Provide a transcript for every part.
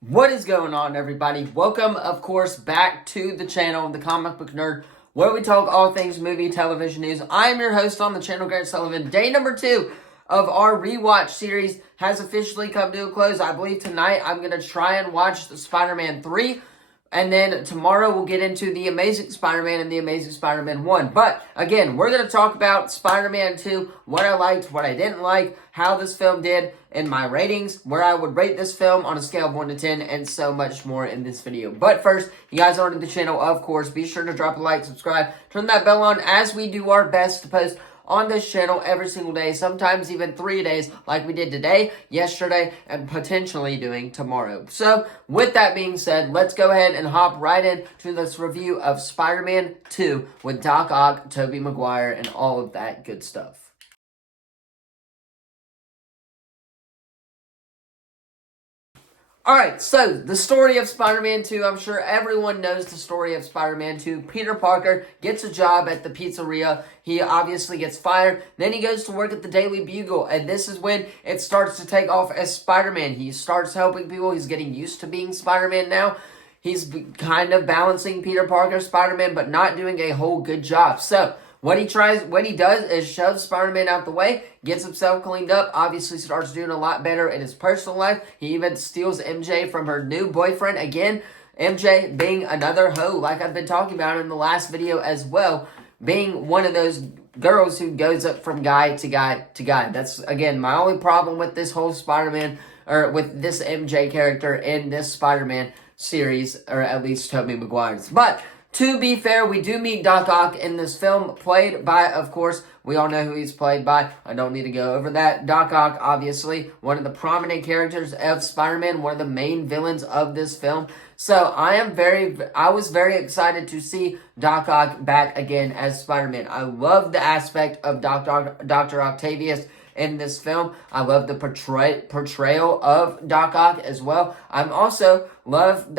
What is going on, everybody? Welcome, of course, back to the channel, The Comic Book Nerd, where we talk all things movie, television news. I am your host on the channel, Garrett Sullivan. Day number 2 of our rewatch series has officially come to a close. I believe tonight I'm going to try and watch the Spider-Man 3. And then tomorrow we'll get into The Amazing Spider-Man and The Amazing Spider-Man 1. But, again, we're going to talk about Spider-Man 2, what I liked, what I didn't like, how this film did, and my ratings, where I would rate this film on a scale of 1 to 10, and so much more in this video. But first, you guys are new to the channel, of course, be sure to drop a like, subscribe, turn that bell on as we do our best to post on this channel every single day, sometimes even 3 days like we did today, yesterday, and potentially doing tomorrow. So, with that being said, let's go ahead and hop right into this review of Spider-Man 2 with Doc Ock, Tobey Maguire, and all of that good stuff. Alright, so the story of Spider-Man 2, I'm sure everyone knows the story of Spider-Man 2. Peter Parker gets a job at the pizzeria. He obviously gets fired. Then he goes to work at the Daily Bugle, and this is when it starts to take off as Spider-Man. He starts helping people. He's getting used to being Spider-Man now. He's kind of balancing Peter Parker, Spider-Man, but not doing a whole good job. So, what he does is shove Spider-Man out the way, gets himself cleaned up, obviously starts doing a lot better in his personal life. He even steals MJ from her new boyfriend. Again, MJ being another hoe, like I've been talking about in the last video as well, being one of those girls who goes up from guy to guy to guy. That's, again, my only problem with this whole Spider-Man, or with this MJ character in this Spider-Man series, or at least Tobey Maguire's. But to be fair, we do meet Doc Ock in this film, played by, of course, we all know who he's played by. I don't need to go over that. Doc Ock, obviously, one of the prominent characters of Spider-Man, one of the main villains of this film. So, I was very excited to see Doc Ock back again as Spider-Man. I love the aspect of Dr. Octavius in this film. I love the portrayal of Doc Ock as well. I also love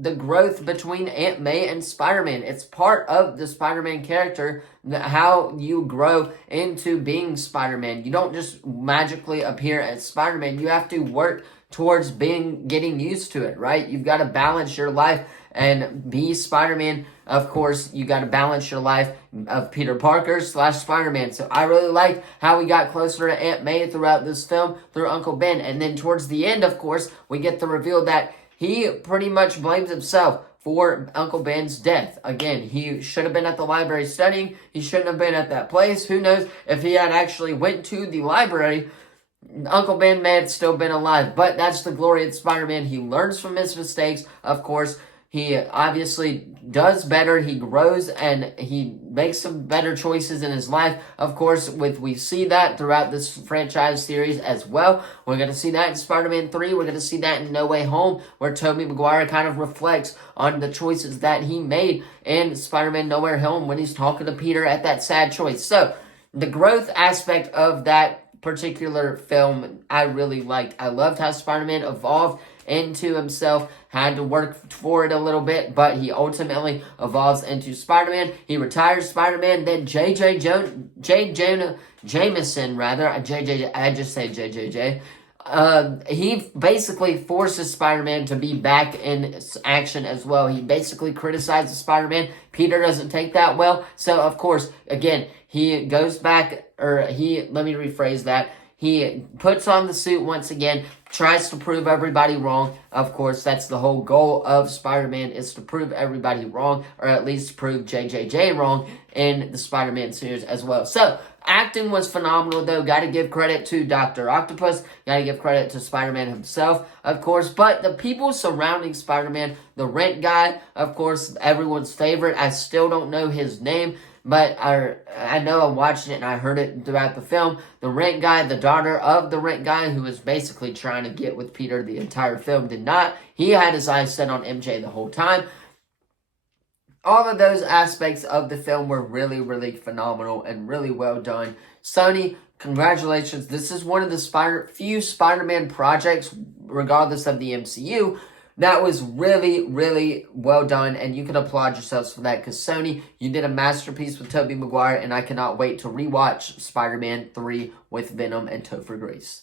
the growth between Aunt May and Spider-Man. It's part of the Spider-Man character, how you grow into being Spider-Man. You don't just magically appear as Spider-Man. You have to work towards getting used to it, right? You've got to balance your life and be Spider-Man. Of course, you got to balance your life of Peter Parker / Spider-Man. So I really liked how we got closer to Aunt May throughout this film through Uncle Ben. And then towards the end, of course, we get the reveal that he pretty much blames himself for Uncle Ben's death. Again, he should have been at the library studying. He shouldn't have been at that place. Who knows if he had actually went to the library, Uncle Ben may have still been alive. But that's the glory of Spider-Man. He learns from his mistakes, of course. He obviously does better, he grows, and he makes some better choices in his life. Of course, we see that throughout this franchise series as well. We're going to see that in Spider-Man 3. We're going to see that in No Way Home, where Tobey Maguire kind of reflects on the choices that he made in Spider-Man No Way Home when he's talking to Peter at that sad choice. So, the growth aspect of that particular film, I really liked. I loved how Spider-Man evolved into himself, had to work for it a little bit, but he ultimately evolves into Spider-Man. He retires Spider-Man, then J. Jonah Jameson, I just say JJJ. He basically forces Spider-Man to be back in action as well. He basically criticizes Spider-Man. Peter doesn't take that well. So, of course, again, he goes back, let me rephrase that. He puts on the suit once again, tries to prove everybody wrong. Of course, that's the whole goal of Spider-Man, is to prove everybody wrong, or at least prove JJJ wrong in the Spider-Man series as well. So, acting was phenomenal, though. Got to give credit to Dr. Octopus. Got to give credit to Spider-Man himself, of course. But the people surrounding Spider-Man, the rent guy, of course, everyone's favorite. I still don't know his name, but I know I watched it and I heard it throughout the film. The rent guy, the daughter of the rent guy, who was basically trying to get with Peter the entire film, did not. He had his eyes set on MJ the whole time. All of those aspects of the film were really, really phenomenal and really well done. Sony, congratulations. This is one of the few Spider-Man projects, regardless of the MCU, that was really, really well done, and you can applaud yourselves for that, because Sony, you did a masterpiece with Tobey Maguire, and I cannot wait to rewatch Spider-Man 3 with Venom and Topher Grace.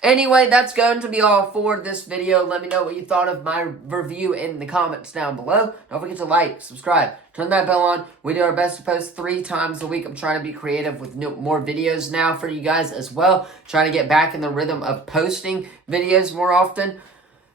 Anyway, that's going to be all for this video. Let me know what you thought of my review in the comments down below. Don't forget to like, subscribe, turn that bell on. We do our best to post 3 times a week. I'm trying to be creative with more videos now for you guys as well. Trying to get back in the rhythm of posting videos more often,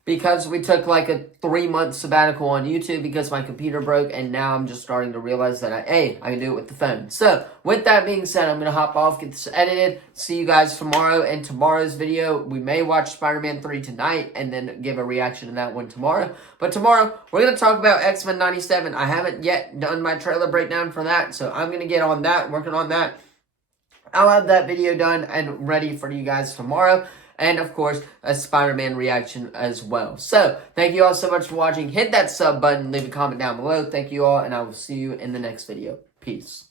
because we took like a 3-month sabbatical on YouTube because my computer broke, and now I'm just starting to realize that I can do it with the phone. So, with that being said, I'm going to hop off, get this edited. See you guys tomorrow. In tomorrow's video, we may watch Spider-Man 3 tonight and then give a reaction to that one tomorrow. But tomorrow, we're going to talk about X-Men 97. I haven't yet done my trailer breakdown for that, so I'm going to get on that, working on that. I'll have that video done and ready for you guys tomorrow. And, of course, a Spider-Man reaction as well. So, thank you all so much for watching. Hit that sub button. Leave a comment down below. Thank you all, and I will see you in the next video. Peace.